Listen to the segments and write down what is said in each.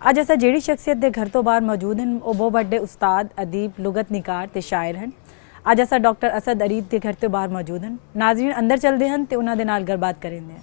ਅੱਜ ਅਸਾਂ ਜਿਹੜੀ ਸ਼ਖਸੀਅਤ ਦੇ ਘਰ ਤੋਂ ਬਾਹਰ ਮੌਜੂਦ ਹਨ ਉਹ ਬਹੁਤ ਵੱਡੇ ਉਸਤਾਦ, ਅਦੀਬ, ਲੁਗਤ ਨਿਕਾਰ ਤੇ ਸ਼ਾਇਰ ਹਨ। ਅੱਜ ਅਸਾਂ ਡਾਕਟਰ ਅਸਦ ਅਰੀਬ ਦੇ ਘਰ ਤੋਂ ਬਾਹਰ ਮੌਜੂਦ ਹਨ। ਨਾਜ਼ਰੀਨ ਅੰਦਰ ਚਲਦੇ ਹਨ ਤੇ ਉਹਨਾਂ ਦੇ ਨਾਲ ਗੱਲਬਾਤ ਕਰਾਂਗੇ।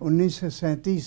1937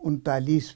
39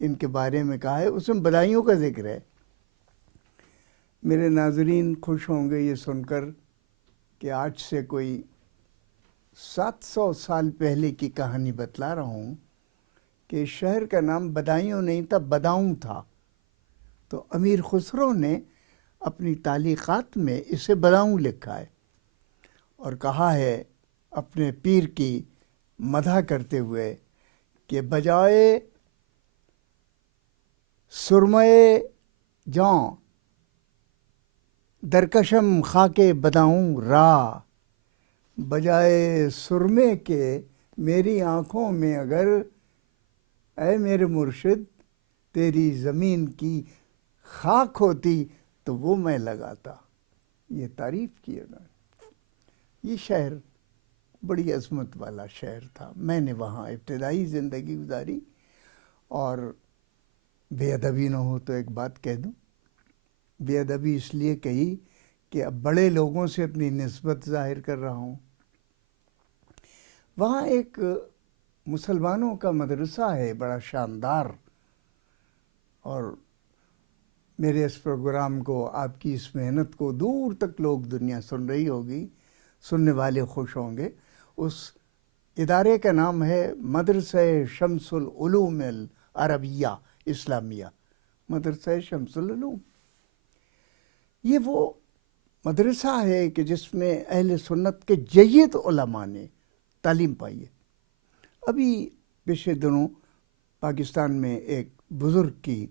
ان کے بارے میں کہا ہے، اس میں بدایوں کا ذکر ہے۔ میرے ناظرین خوش ہوں گے یہ سن کر کہ آج سے کوئی 700 سال پہلے کی کہانی بتلا رہا ہوں کہ شہر کا نام بدایوں نہیں تھا، بداؤں تھا۔ تو امیر خسرو نے اپنی تعلیقات میں اسے بداؤں لکھا ہے اور کہا ہے اپنے پیر کی مدح کرتے ہوئے کہ بجائے سرمے جاں درکشم خاکے بداؤں راہ، بجائے سرمے کے میری آنکھوں میں اگر اے میرے مرشد تیری زمین کی خاک ہوتی تو وہ میں لگاتا۔ یہ تعریف کی انہوں نے۔ یہ شہر بڑی عظمت والا شہر تھا، میں نے وہاں ابتدائی زندگی گزاری، اور بے ادبی نہ ہو تو ایک بات کہہ دوں، بے ادبی اس لیے کہی کہ اب بڑے لوگوں سے اپنی نسبت ظاہر کر رہا ہوں۔ وہاں ایک مسلمانوں کا مدرسہ ہے بڑا شاندار، اور میرے اس پروگرام کو، آپ کی اس محنت کو دور تک لوگ دنیا سن رہی ہوگی، سننے والے خوش ہوں گے۔ اس ادارے کا نام ہے مدرسہ شمس العلوم العربیہ اسلامیہ، مدرسہ شمس العلوم۔ یہ وہ مدرسہ ہے کہ جس میں اہل سنت کے جید علماء نے تعلیم پائی ہے۔ ابھی پچھلے دنوں پاکستان میں ایک بزرگ کی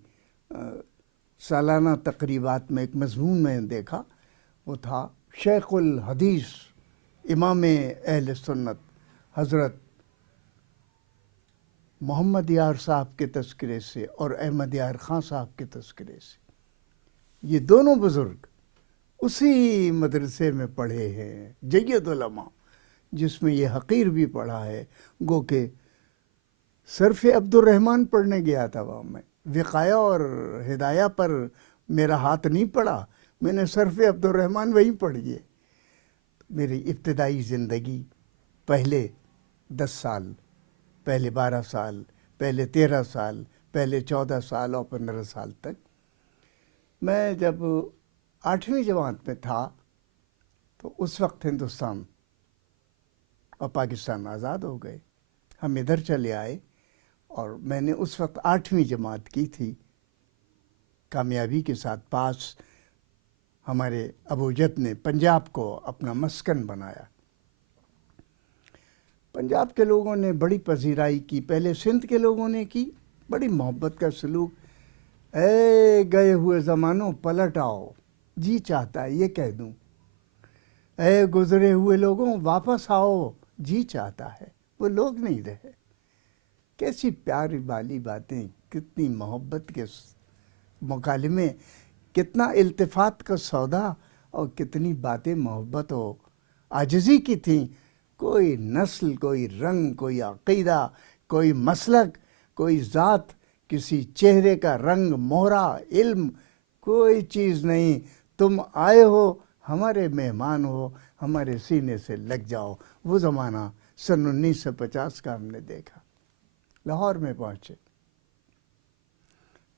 سالانہ تقریبات میں ایک مضمون میں دیکھا، وہ تھا شیخ الحدیث امام اہل سنت حضرت محمد یار صاحب کے تذکرے سے اور احمد یار خان صاحب کے تذکرے سے۔ یہ دونوں بزرگ اسی مدرسے میں پڑھے ہیں، جید علماء، جس میں یہ حقیر بھی پڑھا ہے، گو کہ صرف عبد الرحمن پڑھنے گیا تھا وہاں میں، وقایہ اور ہدایہ پر میرا ہاتھ نہیں پڑا، میں نے صرف عبد الرحمن وہیں پڑھی ہے۔ میری ابتدائی زندگی پہلے 10 سال، پہلے 12 سال، پہلے 13 سال، پہلے 14 سال اور 15 سال تک، میں جب 8ویں جماعت میں تھا تو اس وقت ہندوستان اور پاکستان آزاد ہو گئے، ہم ادھر چلے آئے، اور میں نے اس وقت 8ویں جماعت کی تھی، کامیابی کے ساتھ پاس۔ ہمارے ابوجد نے پنجاب کو اپنا مسکن بنایا، پنجاب کے لوگوں نے بڑی پذیرائی کی، پہلے سندھ کے لوگوں نے کی، بڑی محبت کا سلوک۔ اے گئے ہوئے زمانوں پلٹ آؤ، جی چاہتا ہے یہ کہہ دوں، اے گزرے ہوئے لوگوں واپس آؤ، جی چاہتا ہے۔ وہ لوگ نہیں رہے۔ کیسی پیاری والی باتیں، کتنی محبت کے مکالمے، کتنا التفات کا سودا، اور کتنی باتیں محبت و عاجزی کی تھیں۔ کوئی نسل، کوئی رنگ، کوئی عقیدہ، کوئی مسلک، کوئی ذات، کسی چہرے کا رنگ، مہرہ، علم، کوئی چیز نہیں۔ تم آئے ہو، ہمارے مہمان ہو، ہمارے سینے سے لگ جاؤ۔ وہ زمانہ سن 1950 کا ہم نے دیکھا۔ لاہور میں پہنچے،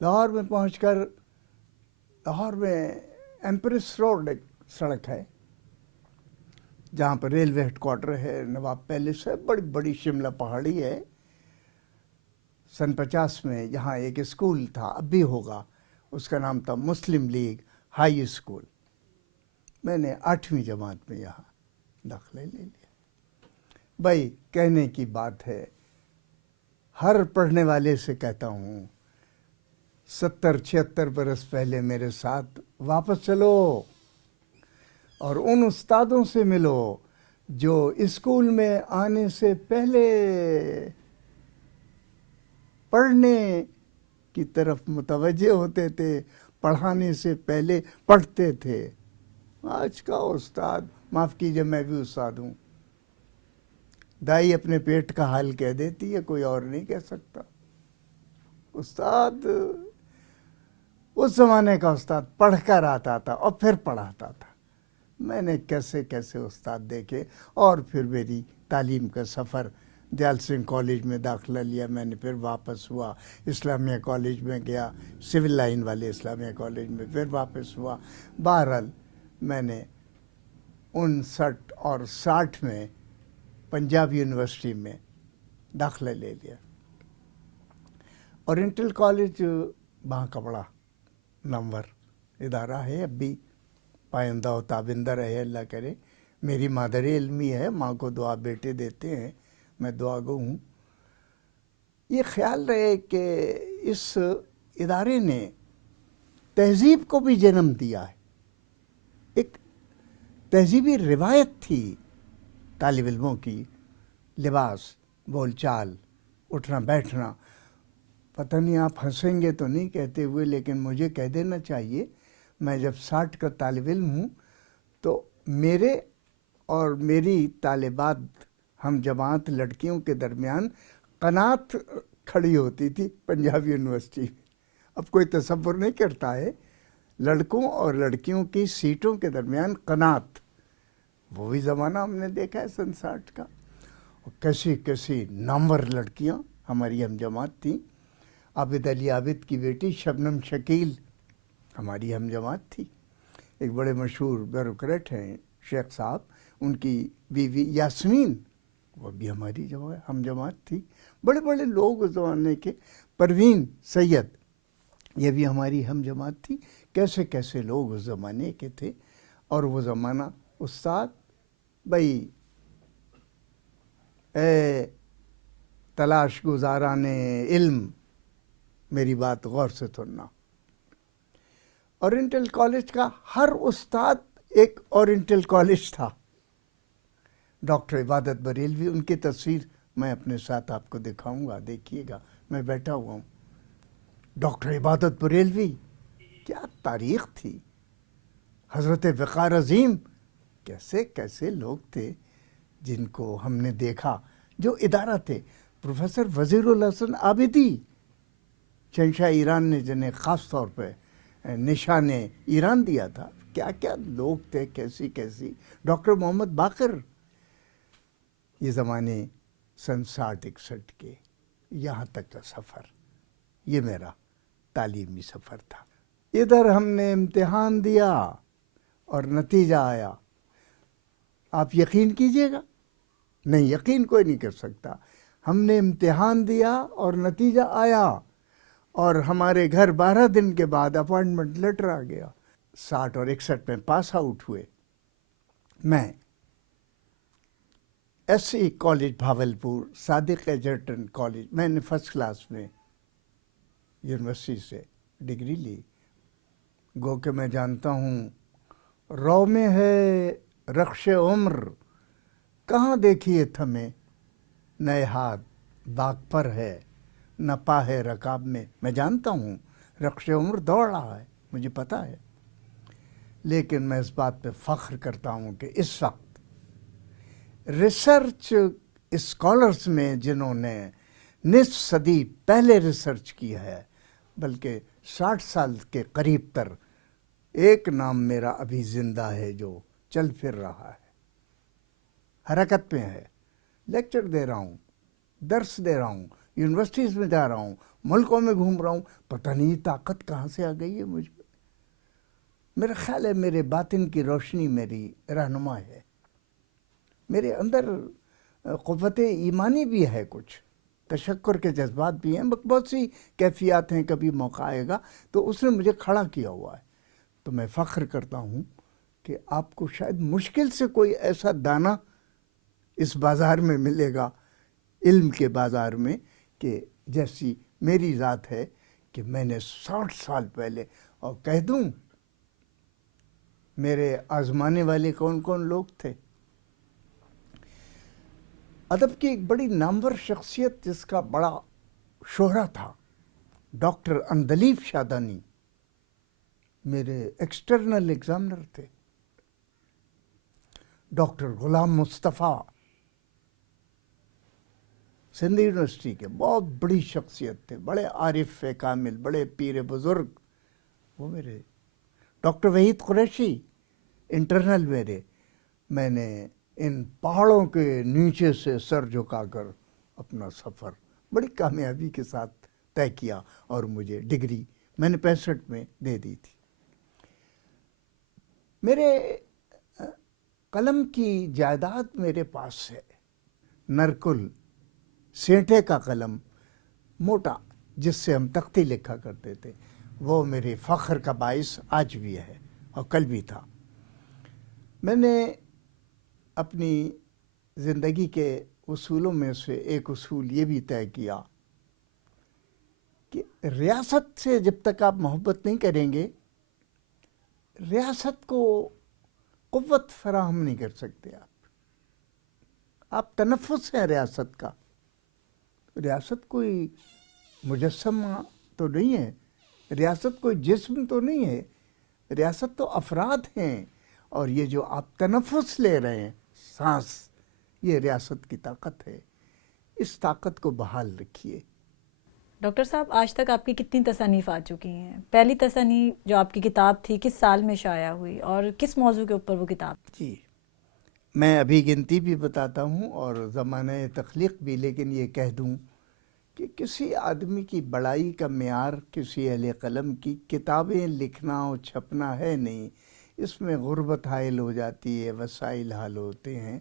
لاہور میں پہنچ کر، لاہور میں ایمپریس روڈ ایک سڑک ہے جہاں پر ریلوے ہیڈ کوارٹر ہے، نواب پیلس ہے، بڑی بڑی شملہ پہاڑی ہے۔ سن 50 میں یہاں ایک اسکول تھا، اب بھی ہوگا، اس کا نام تھا مسلم لیگ ہائی اسکول۔ میں نے 8ویں جماعت میں یہاں داخلہ لے لیا۔ بھائی کہنے کی بات ہے، ہر پڑھنے والے سے کہتا ہوں، 70-76 برس پہلے میرے ساتھ واپس چلو اور ان استادوں سے ملو جو اسکول میں آنے سے پہلے پڑھنے کی طرف متوجہ ہوتے تھے، پڑھانے سے پہلے پڑھتے تھے۔ آج کا استاد، معاف کیجئے میں بھی استاد ہوں، دائی اپنے پیٹ کا حال کہہ دیتی ہے، کوئی اور نہیں کہہ سکتا۔ استاد، اس زمانے کا استاد پڑھ کر آتا تھا اور پھر پڑھاتا تھا۔ میں نے کیسے کیسے استاد دیکھے، اور پھر میری تعلیم کا سفر دیال سنگھ کالج میں داخلہ لیا میں نے، پھر واپس ہوا اسلامیہ کالج میں گیا، سول لائن والے اسلامیہ کالج میں، پھر واپس ہوا۔ بہرحال میں نے 59 اور 60 میں پنجاب یونیورسٹی میں داخلہ لے لیا۔ اورینٹل کالج وہاں کا بڑا نامور ادارہ ہے، اب بھی پائندہ و تابندہ رہے اللہ کرے۔ میری مادر علمی ہے، ماں کو دعا بیٹے دیتے ہیں، میں دعا گو ہوں۔ یہ خیال رہے کہ اس ادارے نے تہذیب کو بھی جنم دیا ہے، ایک تہذیبی روایت تھی طالب علموں کی، لباس، بول چال، اٹھنا بیٹھنا۔ پتہ نہیں آپ ہنسیں گے تو نہیں کہتے ہوئے، لیکن مجھے کہہ دینا چاہیے، میں جب 60 کا طالب علم ہوں تو میرے اور میری طالبات ہم جماعت لڑکیوں کے درمیان قناعت کھڑی ہوتی تھی پنجاب یونیورسٹی میں۔ اب کوئی تصور نہیں کرتا ہے لڑکوں اور لڑکیوں کی سیٹوں کے درمیان قناعت، وہ بھی زمانہ ہم نے دیکھا ہے سن 60 کا۔ اور کیسی کیسی نامور لڑکیاں ہماری ہم جماعت تھیں۔ عابد علی عابد کی بیٹی شبنم شکیل ہماری ہم جماعت تھی۔ ایک بڑے مشہور بیوروکریٹ ہیں شیخ صاحب، ان کی بیوی یاسمین، وہ بھی ہماری ہم جماعت تھی۔ بڑے بڑے لوگ اس زمانے کے، پروین سید، یہ بھی ہماری ہم جماعت تھی۔ کیسے کیسے لوگ اس زمانے کے تھے۔ اور وہ زمانہ استاد بھائی، اے تلاش گزاران علم، میری بات غور سے سننا۔ اورینٹل کالج کا ہر استاد ایک اورینٹل کالج تھا۔ ڈاکٹر عبادت بریلوی، ان کی تصویر میں اپنے ساتھ آپ کو دکھاؤں گا، دیکھیے گا، میں بیٹھا ہوا ہوں۔ ڈاکٹر عبادت بریلوی، کیا تاریخ تھی۔ حضرت وقار عظیم، کیسے کیسے لوگ تھے جن کو ہم نے دیکھا، جو ادارہ تھے۔ پروفیسر وزیر الحسن عابدی، شہنشاہ ایران نے جنہیں خاص طور پہ نشان ایران دیا تھا، کیا کیا لوگ تھے، کیسی کیسی۔ ڈاکٹر محمد باقر، یہ زمانے سن 60-61 کے، یہاں تک کا سفر، یہ میرا تعلیمی سفر تھا۔ ادھر ہم نے امتحان دیا اور نتیجہ آیا۔ آپ یقین کیجئے گا، نہیں، یقین کوئی نہیں کر سکتا۔ ہم نے امتحان دیا اور نتیجہ آیا، اور ہمارے گھر 12 دن کے بعد اپوائنٹمنٹ لیٹر آ گیا۔ 60 اور 61 میں پاس آؤٹ ہوئے۔ میں ایس سی کالج بھاولپور، صادق ایجرٹن کالج، میں نے فرسٹ کلاس میں یونیورسٹی سے ڈگری لی۔ گو کہ میں جانتا ہوں رو میں ہے رخش عمر، کہاں دیکھیے تھمیں نئے ہاتھ باغ پر ہے، نہ پاہے رکاب میں۔ میں جانتا ہوں رخش عمر دوڑ رہا ہے، مجھے پتہ ہے، لیکن میں اس بات پہ فخر کرتا ہوں کہ اس وقت ریسرچ اسکالرز میں جنہوں نے نصف صدی پہلے ریسرچ کی ہے، بلکہ 60 سال کے قریب تر، ایک نام میرا ابھی زندہ ہے جو چل پھر رہا ہے، حرکت میں ہے۔ لیکچر دے رہا ہوں، درس دے رہا ہوں، یونیورسٹیز میں جا رہا ہوں، ملکوں میں گھوم رہا ہوں، پتہ نہیں طاقت کہاں سے آ گئی ہے مجھ میں۔ میرا خیال ہے میرے باطن کی روشنی میری رہنما ہے، میرے اندر قوت ایمانی بھی ہے، کچھ تشکر کے جذبات بھی ہیں، بہت سی کیفیات ہیں، کبھی موقع آئے گا تو اس نے مجھے کھڑا کیا ہوا ہے۔ تو میں فخر کرتا ہوں کہ آپ کو شاید مشکل سے کوئی ایسا دانہ اس بازار میں ملے گا، علم کے بازار میں، کہ جیسی میری ذات ہے، کہ میں نے 60 سال پہلے، اور کہہ دوں میرے آزمانے والے کون کون لوگ تھے۔ ادب کی ایک بڑی نامور شخصیت جس کا بڑا شہرہ تھا، ڈاکٹر اندلیب شادانی، میرے ایکسٹرنل ایگزامنر تھے۔ ڈاکٹر غلام مصطفیٰ، سندھ یونیورسٹی کے بہت بڑی شخصیت تھے، بڑے عارف کامل، بڑے پیر بزرگ، وہ میرے۔ ڈاکٹر وحید قریشی، انٹرنل میرے۔ میں نے ان پہاڑوں کے نیچے سے سر جھکا کر اپنا سفر بڑی کامیابی کے ساتھ طے کیا اور مجھے ڈگری میں نے 65 میں دے دی تھی۔ میرے قلم کی جائیداد میرے پاس ہے، نرکل سینٹے کا قلم موٹا جس سے ہم تختی لکھا کرتے تھے، وہ میرے فخر کا باعث آج بھی ہے اور کل بھی تھا۔ میں نے اپنی زندگی کے اصولوں میں سے ایک اصول یہ بھی طے کیا کہ ریاست سے جب تک آپ محبت نہیں کریں گے، ریاست کو قوت فراہم نہیں کر سکتے۔ آپ تنفس ہیں ریاست کا۔ ریاست کوئی مجسمہ تو نہیں ہے، ریاست کوئی جسم تو نہیں ہے، ریاست تو افراد ہیں، اور یہ جو آپ تنفس لے رہے ہیں، سانس، یہ ریاست کی طاقت ہے۔ اس طاقت کو بحال رکھیے۔ ڈاکٹر صاحب، آج تک آپ کی کتنی تصانیف آ چکی ہیں؟ پہلی تصانیف جو آپ کی کتاب تھی کس سال میں شائع ہوئی اور کس موضوع کے اوپر وہ کتاب تھی؟ جی، میں ابھی گنتی بھی بتاتا ہوں اور زمانہ تخلیق بھی، لیکن یہ کہہ دوں کہ کسی آدمی کی بڑائی کا معیار کسی اہل قلم کی کتابیں لکھنا اور چھپنا ہے نہیں۔ اس میں غربت حائل ہو جاتی ہے، وسائل حال ہوتے ہیں،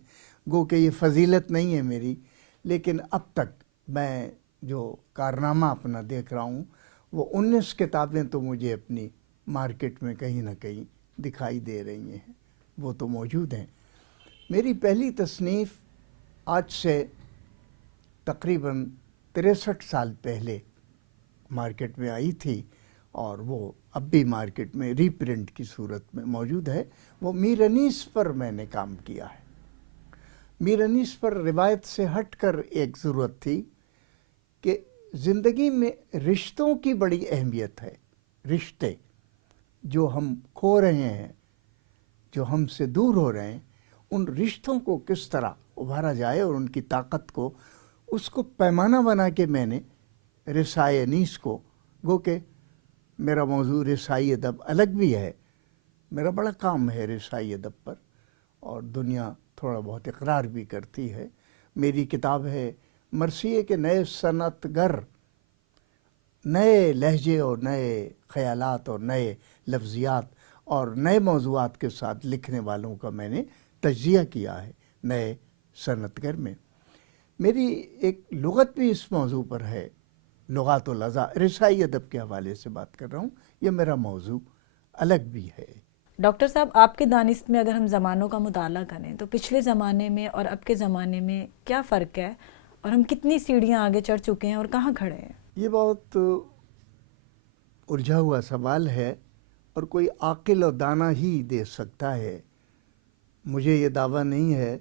گو کہ یہ فضیلت نہیں ہے میری، لیکن اب تک میں جو کارنامہ اپنا دیکھ رہا ہوں، وہ 19 کتابیں تو مجھے اپنی مارکیٹ میں کہیں نہ کہیں دکھائی دے رہی ہیں، وہ تو موجود ہیں۔ میری پہلی تصنیف آج سے تقریباً 63 سال پہلے مارکیٹ میں آئی تھی، اور وہ اب بھی مارکیٹ میں ری پرنٹ کی صورت میں موجود ہے۔ وہ میر انیس پر میں نے کام کیا ہے۔ میر انیس پر روایت سے ہٹ کر ایک ضرورت تھی کہ زندگی میں رشتوں کی بڑی اہمیت ہے۔ رشتے جو ہم کھو رہے ہیں، جو ہم سے دور ہو رہے ہیں، ان رشتوں کو کس طرح ابھارا جائے اور ان کی طاقت کو، اس کو پیمانہ بنا کے میں نے رسائے انیس کو، گو کہ میرا موضوع رسائی ادب الگ بھی ہے، میرا بڑا کام ہے رسائی ادب پر، اور دنیا تھوڑا بہت اقرار بھی کرتی ہے۔ میری کتاب ہے مرثیے کے نئے صنعت گر، نئے لہجے اور نئے خیالات اور نئے لفظیات اور نئے موضوعات کے ساتھ لکھنے والوں کا میں نے تجزیہ کیا ہے نئے صنعت گر میں۔ میری ایک لغت بھی اس موضوع پر ہے، لغات الازا، رسائی ادب کے حوالے سے بات کر رہا ہوں، یہ میرا موضوع الگ بھی ہے۔ ڈاکٹر صاحب، آپ کے دانست میں اگر ہم زمانوں کا مطالعہ کریں تو پچھلے زمانے میں اور اب کے زمانے میں کیا فرق ہے، اور ہم کتنی سیڑھیاں آگے چڑھ چکے ہیں اور کہاں کھڑے ہیں؟ یہ بہت الجھا ہوا سوال ہے، اور کوئی عاقل اور دانا ہی دے سکتا ہے۔ مجھے یہ دعویٰ نہیں ہے،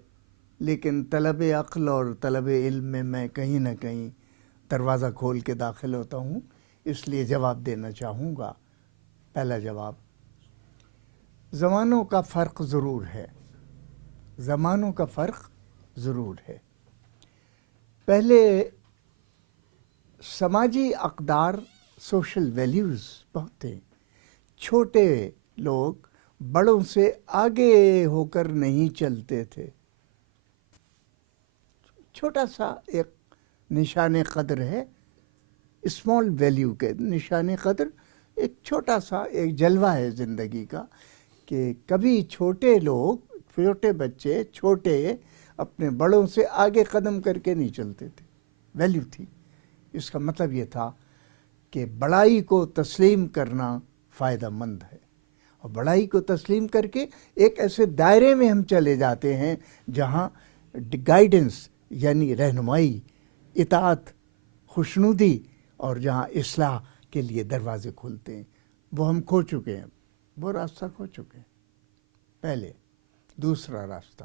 لیکن طلب عقل اور طلب علم میں میں کہیں نہ کہیں دروازہ کھول کے داخل ہوتا ہوں، اس لیے جواب دینا چاہوں گا۔ پہلا جواب، زمانوں کا فرق ضرور ہے، زمانوں کا فرق ضرور ہے۔ پہلے سماجی اقدار، سوشل ویلیوز بہت تھے، چھوٹے لوگ بڑوں سے آگے ہو کر نہیں چلتے تھے۔ چھوٹا سا ایک نشان قدر ہے، اسمال ویلیو کے نشان قدر، ایک چھوٹا سا ایک جلوہ ہے زندگی کا، کہ کبھی چھوٹے لوگ، چھوٹے بچے، چھوٹے اپنے بڑوں سے آگے قدم کر کے نہیں چلتے تھے، ویلیو تھی۔ اس کا مطلب یہ تھا کہ بڑائی کو تسلیم کرنا فائدہ مند ہے، اور بڑائی کو تسلیم کر کے ایک ایسے دائرے میں ہم چلے جاتے ہیں جہاں گائیڈنس یعنی رہنمائی، اطاعت، خوشنودی، اور جہاں اصلاح کے لیے دروازے کھولتے ہیں۔ وہ ہم کھو چکے ہیں، وہ راستہ کھو چکے ہیں۔ پہلے دوسرا راستہ،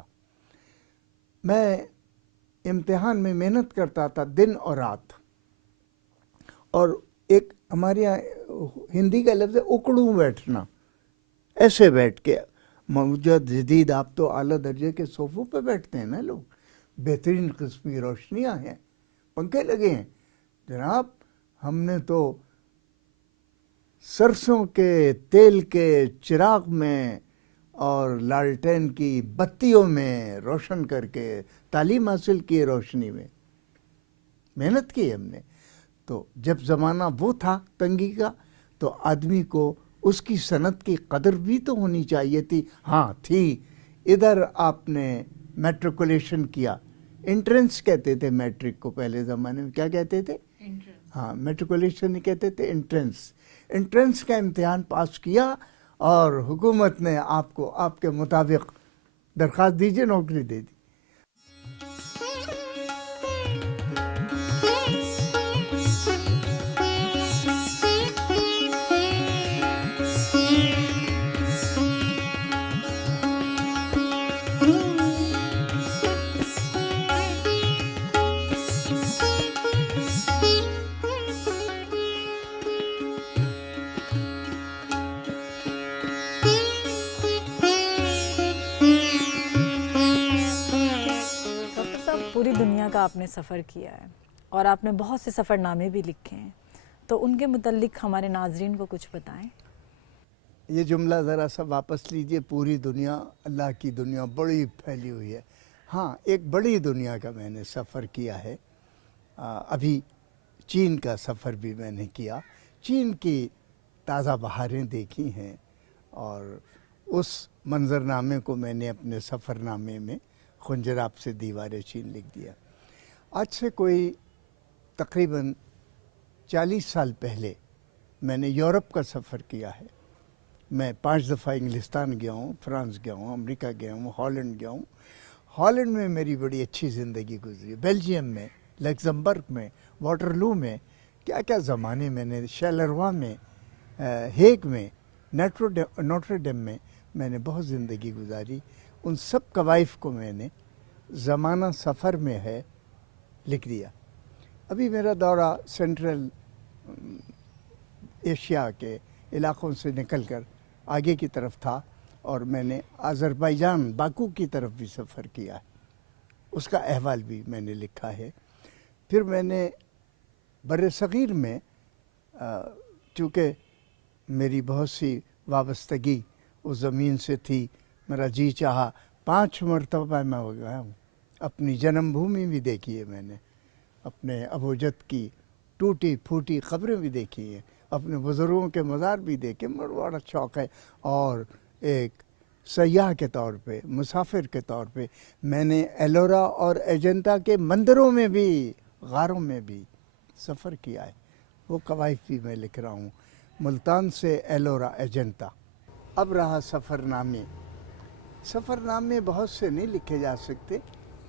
میں امتحان میں محنت کرتا تھا دن اور رات، اور ایک ہمارے یہاں ہندی کا لفظ ہے اکڑوں بیٹھنا، ایسے بیٹھ کے موجود جدید، آپ تو اعلیٰ درجے کے صوفوں پہ بیٹھتے ہیں نا لوگ، بہترین قسمی روشنیاں ہیں، پنکھے لگے ہیں، جناب ہم نے تو سرسوں کے تیل کے چراغ میں اور لالٹین کی بتیوں میں روشن کر کے تعلیم حاصل کی روشنی میں۔ محنت کی ہم نے. تو جب زمانہ وہ تھا تنگی کا تو آدمی کو اس کی صنعت کی قدر بھی تو ہونی چاہیے تھی. ہاں تھی. ادھر آپ نے میٹریکولیشن کیا, انٹرنس کہتے تھے میٹرک کو پہلے زمانے میں, کیا کہتے تھے؟ ہاں میٹریکولیشن نہیں کہتے تھے, انٹرنس کا امتحان پاس کیا اور حکومت نے آپ کو آپ کے مطابق درخواست دیجیے نوکری دے دی. پوری دنیا کا آپ نے سفر کیا ہے اور آپ نے بہت سے سفر نامے بھی لکھے ہیں, تو ان کے متعلق ہمارے ناظرین کو کچھ بتائیں. یہ جملہ ذرا سا واپس لیجئے. پوری دنیا, اللہ کی دنیا بڑی پھیلی ہوئی ہے. ہاں ایک بڑی دنیا کا میں نے سفر کیا ہے. ابھی چین کا سفر بھی میں نے کیا. چین کی تازہ بہاریں دیکھی ہیں اور اس منظرنامے کو میں نے اپنے سفر نامے میں خنجراب سے دیوار چین لکھ دیا. آج سے کوئی تقریباً 40 سال پہلے میں نے یورپ کا سفر کیا ہے. میں 5 دفعہ انگلستان گیا ہوں, فرانس گیا ہوں, امریکہ گیا ہوں, ہالینڈ گیا ہوں. ہالینڈ میں میری بڑی اچھی زندگی گزری. بیلجیم میں, لگزمبرگ میں, واٹرلو میں, کیا کیا زمانے میں نے, شیلروا میں, ہیگ میں, نوٹر ڈیم میں نے بہت زندگی گزاری. ان سب کوائف کو میں نے زمانہ سفر میں ہے لکھ دیا. ابھی میرا دورہ سینٹرل ایشیا کے علاقوں سے نکل کر آگے کی طرف تھا اور میں نے آذربائیجان باکو کی طرف بھی سفر کیا ہے. اس کا احوال بھی میں نے لکھا ہے. پھر میں نے بر صغیر میں, چونکہ میری بہت سی وابستگی اس زمین سے تھی, میرا جی چاہا 5 مرتبہ میں ہو گیا ہوں. اپنی جنم بھومی بھی دیکھی ہے میں نے, اپنے ابوجد کی ٹوٹی پھوٹی قبریں بھی دیکھی ہیں, اپنے بزرگوں کے مزار بھی دیکھے. بڑا شوق ہے. اور ایک سیاح کے طور پہ, مسافر کے طور پہ میں نے ایلورا اور ایجنتا کے مندروں میں بھی, غاروں میں بھی سفر کیا ہے. وہ قوائف بھی میں لکھ رہا ہوں, ملتان سے ایلورا ایجنتا. اب رہا سفر نامے. سفر نامے بہت سے نہیں لکھے جا سکتے,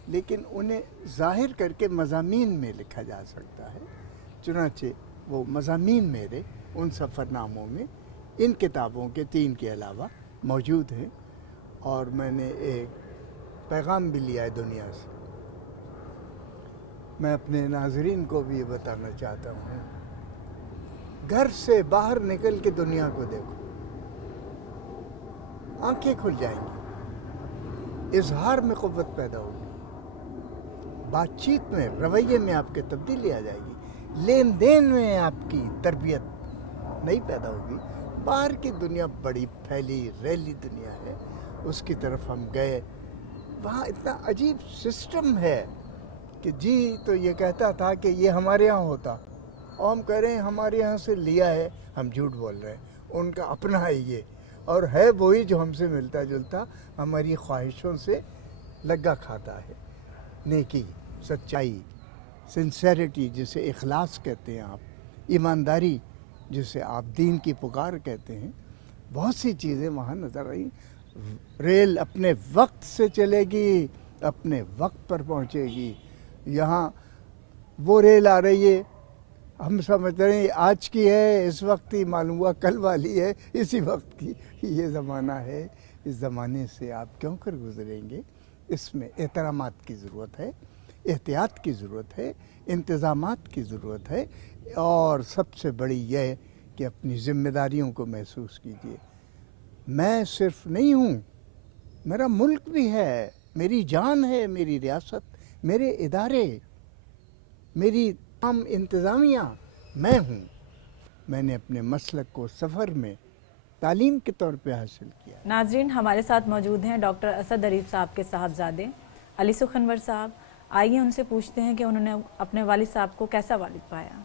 لیکن انہیں ظاہر کر کے مضامین میں لکھا جا سکتا ہے. چنانچہ وہ مضامین میرے ان سفر ناموں میں ان کتابوں کے 3 کے علاوہ موجود ہیں. اور میں نے ایک پیغام بھی لیا ہے دنیا سے. میں اپنے ناظرین کو بھی یہ بتانا چاہتا ہوں, گھر سے باہر نکل کے دنیا کو دیکھو, آنکھیں کھل جائیں گی, اظہار میں قوت پیدا ہوگی, بات چیت میں, رویے میں آپ کے تبدیلی آ جائے گی, لین دین میں آپ کی تربیت نہیں پیدا ہوگی. باہر کی دنیا بڑی پھیلی ریلی دنیا ہے, اس کی طرف ہم گئے. وہاں اتنا عجیب سسٹم ہے کہ جی تو یہ کہتا تھا کہ یہ ہمارے یہاں ہوتا, اور ہم کہہ رہے ہیں ہمارے یہاں سے لیا ہے, ہم جھوٹ بول رہے ہیں. ان کا اپنا ہے یہ, اور ہے وہی جو ہم سے ملتا جلتا, ہماری خواہشوں سے لگا کھاتا ہے. نیکی, سچائی, سنسیریٹی جسے اخلاص کہتے ہیں آپ, ایمانداری جسے آپ دین کی پکار کہتے ہیں, بہت سی چیزیں وہاں نظر آئیں. ریل اپنے وقت سے چلے گی, اپنے وقت پر پہنچے گی. یہاں وہ ریل آ رہی ہے, ہم سمجھ رہے ہیں آج کی ہے, اس وقت ہی, معلوم ہوا کل والی ہے, اسی وقت کی. یہ زمانہ ہے, اس زمانے سے آپ کیوں کر گزریں گے؟ اس میں احترامات کی ضرورت ہے, احتیاط کی ضرورت ہے, انتظامات کی ضرورت ہے, اور سب سے بڑی یہ کہ اپنی ذمہ داریوں کو محسوس کیجیے. میں صرف نہیں ہوں, میرا ملک بھی ہے, میری جان ہے, میری ریاست, میرے ادارے, میری تمام انتظامیہ میں ہوں. میں نے اپنے مسلک کو سفر میں تعلیم کے طور پہ حاصل کیا. ناظرین, ہمارے ساتھ موجود ہیں ڈاکٹر اسد اریف صاحب کے صاحبزادے علی سخنور صاحب. آئیے ان سے پوچھتے ہیں کہ انہوں نے اپنے والد صاحب کو کیسا والد پایا۔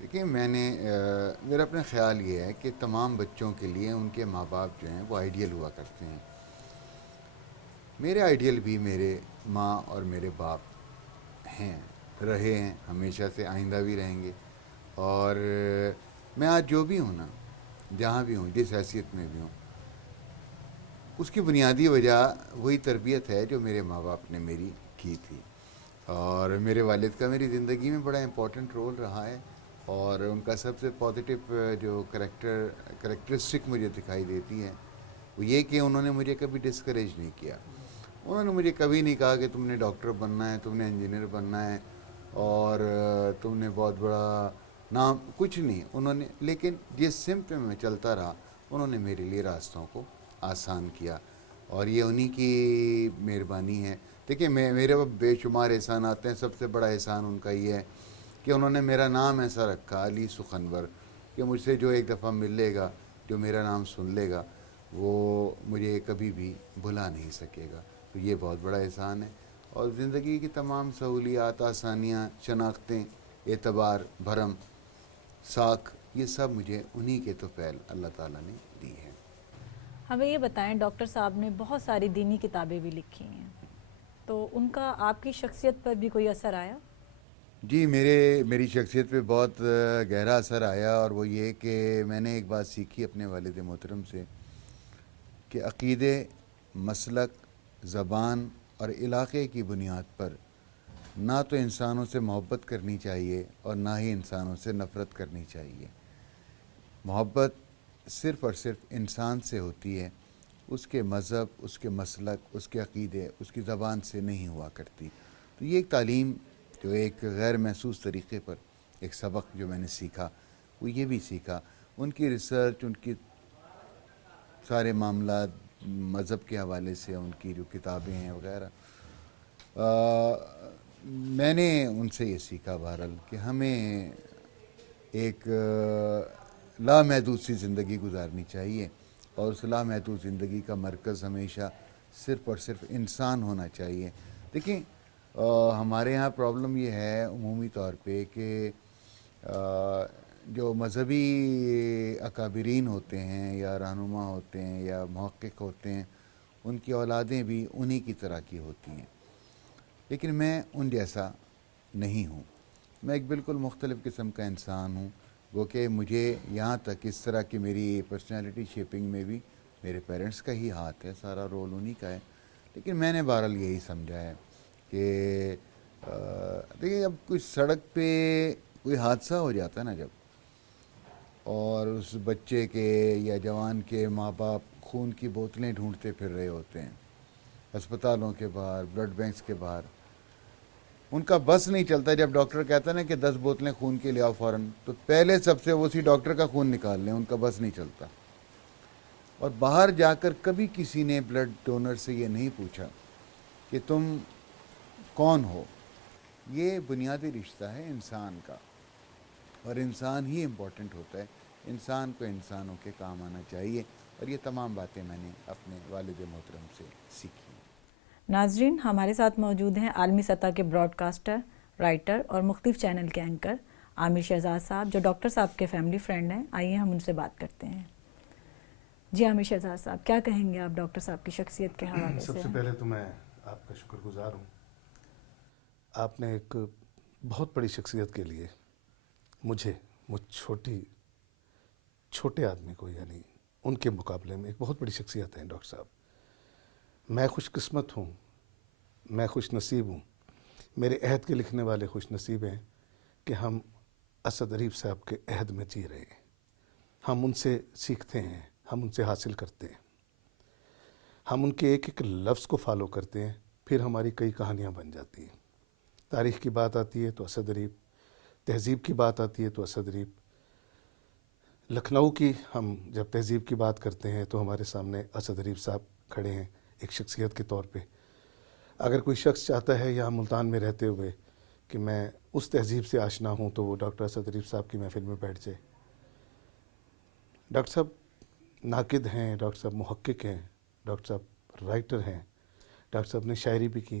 دیکھیے میرا اپنا خیال یہ ہے کہ تمام بچوں کے لیے ان کے ماں باپ جو ہیں وہ آئیڈیل ہوا کرتے ہیں۔ میرے آئیڈیل بھی میرے ماں اور میرے باپ ہیں، رہے ہیں ہمیشہ سے، آئندہ بھی رہیں گے۔ اور میں آج جو بھی ہوں نا، جہاں بھی ہوں، جس حیثیت میں بھی ہوں، اس کی بنیادی وجہ وہی تربیت ہے جو میرے ماں باپ نے میری کی تھی، اور میرے والد کا میری زندگی میں بڑا امپورٹنٹ رول رہا ہے۔ اور ان کا سب سے پازیٹیو جو کریکٹرسٹک مجھے دکھائی دیتی ہے وہ یہ کہ انہوں نے مجھے کبھی ڈسکریج نہیں کیا۔ انہوں نے مجھے کبھی نہیں کہا کہ تم نے ڈاکٹر بننا ہے، تم نے انجینئر بننا ہے، اور تم نے بہت بڑا نام، کچھ نہیں انہوں نے، لیکن جس سمت میں میں چلتا رہا انہوں نے میرے لیے راستوں کو آسان کیا، اور یہ انہی کی مہربانی ہے۔ دیکھیں میرے بے شمار احسانات ہیں، سب سے بڑا احسان ان کا یہ ہے کہ انہوں نے میرا نام ایسا رکھا علی سخنور کہ مجھ سے جو ایک دفعہ مل لے گا، جو میرا نام سن لے گا، وہ مجھے کبھی بھی بھلا نہیں سکے گا۔ تو یہ بہت بڑا احسان ہے۔ اور زندگی کی تمام سہولیات، آسانیاں، شناختیں، اعتبار، بھرم، ساکھ، یہ سب مجھے انہی کے طفیل اللہ تعالیٰ نے دی ہے۔ ہمیں یہ بتائیں، ڈاکٹر صاحب نے بہت ساری دینی کتابیں بھی لکھی ہیں، تو ان کا آپ کی شخصیت پر بھی کوئی اثر آیا؟ جی میری شخصیت پہ بہت گہرا اثر آیا، اور وہ یہ کہ میں نے ایک بات سیکھی اپنے والد محترم سے کہ عقیدے، مسلک، زبان اور علاقے کی بنیاد پر نہ تو انسانوں سے محبت کرنی چاہیے اور نہ ہی انسانوں سے نفرت کرنی چاہیے۔ محبت صرف اور صرف انسان سے ہوتی ہے، اس کے مذہب، اس کے مسلک، اس کے عقیدے، اس کی زبان سے نہیں ہوا کرتی۔ تو یہ ایک تعلیم جو ایک غیر محسوس طریقے پر ایک سبق جو میں نے سیکھا، وہ یہ بھی سیکھا، ان کی ریسرچ، ان کی سارے معاملات مذہب کے حوالے سے، ان کی جو کتابیں ہیں وغیرہ، میں نے ان سے یہ سیکھا بہرحال کہ ہمیں ایک لامحدود سی زندگی گزارنی چاہیے، اور اس لامحدود زندگی کا مرکز ہمیشہ صرف اور صرف انسان ہونا چاہیے۔ دیکھیں ہمارے ہاں پرابلم یہ ہے عمومی طور پہ کہ جو مذہبی اکابرین ہوتے ہیں یا رہنما ہوتے ہیں یا محقق ہوتے ہیں، ان کی اولادیں بھی انہی کی طرح کی ہوتی ہیں، لیکن میں ان جیسا نہیں ہوں۔ میں ایک بالکل مختلف قسم کا انسان ہوں، وہ کہ مجھے یہاں تک اس طرح کی میری پرسنالٹی شیپنگ میں بھی میرے پیرنٹس کا ہی ہاتھ ہے، سارا رول انہی کا ہے۔ لیکن میں نے بہرحال یہی سمجھا ہے کہ دیکھیے اب کوئی سڑک پہ کوئی حادثہ ہو جاتا ہے نا جب، اور اس بچے کے یا جوان کے ماں باپ خون کی بوتلیں ڈھونڈتے پھر رہے ہوتے ہیں ہسپتالوں کے باہر، بلڈ بینکس کے باہر، ان کا بس نہیں چلتا۔ جب ڈاکٹر کہتا ہے نا کہ 10 بوتلیں خون کے لے آؤ فوراً، تو پہلے سب سے اسی ڈاکٹر کا خون نکال لیں، ان کا بس نہیں چلتا۔ اور باہر جا کر کبھی کسی نے بلڈ ڈونر سے یہ نہیں پوچھا کہ تم کون ہو۔ یہ بنیادی رشتہ ہے انسان کا، اور انسان ہی امپورٹنٹ ہوتا ہے، انسان کو انسانوں کے کام آنا چاہیے، اور یہ تمام باتیں میں نے اپنے والد محترم سے سیکھی۔ ناظرین، ہمارے ساتھ موجود ہیں عالمی سطح کے براڈ کاسٹر، رائٹر اور مختلف چینل کے اینکر عامر شہزاد صاحب، جو ڈاکٹر صاحب کے فیملی فرینڈ ہیں۔ آئیے ہم ان سے بات کرتے ہیں۔ جی عامر شہزاد صاحب، کیا کہیں گے آپ ڈاکٹر صاحب کی شخصیت کے حوالے سے؟ سب سے پہلے تو میں آپ کا شکر گزار ہوں۔ آپ نے ایک بہت بڑی شخصیت کے لیے مجھ چھوٹے آدمی کو، یعنی ان کے مقابلے میں ایک بہت بڑی شخصیت ہیں ڈاکٹر صاحب۔ میں خوش قسمت ہوں، میں خوش نصیب ہوں، میرے عہد کے لکھنے والے خوش نصیب ہیں کہ ہم اسد اریب صاحب کے عہد میں جی رہے ہیں۔ ہم ان سے سیکھتے ہیں، ہم ان سے حاصل کرتے ہیں، ہم ان کے ایک ایک لفظ کو فالو کرتے ہیں، پھر ہماری کئی کہانیاں بن جاتی ہیں۔ تاریخ کی بات آتی ہے تو اسد اریب، تہذیب کی بات آتی ہے تو اسد اریب، لکھنؤ کی ہم جب تہذیب کی بات کرتے ہیں تو ہمارے سامنے اسد اریب صاحب کھڑے ہیں ایک شخصیت کے طور پہ۔ اگر کوئی شخص چاہتا ہے یہاں ملتان میں رہتے ہوئے کہ میں اس تہذیب سے آشنا ہوں تو وہ ڈاکٹر اسد اریب صاحب کی محفل میں بیٹھ جائے۔ ڈاکٹر صاحب ناقد ہیں، ڈاکٹر صاحب محقق ہیں، ڈاکٹر صاحب رائٹر ہیں، ڈاکٹر صاحب نے شاعری بھی کی،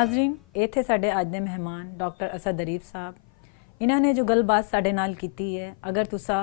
ਨਾਜ਼ਰੀਨ, ਇਹ ਥੇ ਸਾਡੇ ਅੱਜ ਦੇ ਮਹਿਮਾਨ ਡਾਕਟਰ ਅਸਦ ਅਰੀਬ ਸਾਹਿਬ। ਇਹਨਾਂ ਨੇ ਜੋ ਗੱਲਬਾਤ ਸਾਡੇ ਨਾਲ ਕੀਤੀ ਹੈ, ਅਗਰ ਤੁਸੀਂ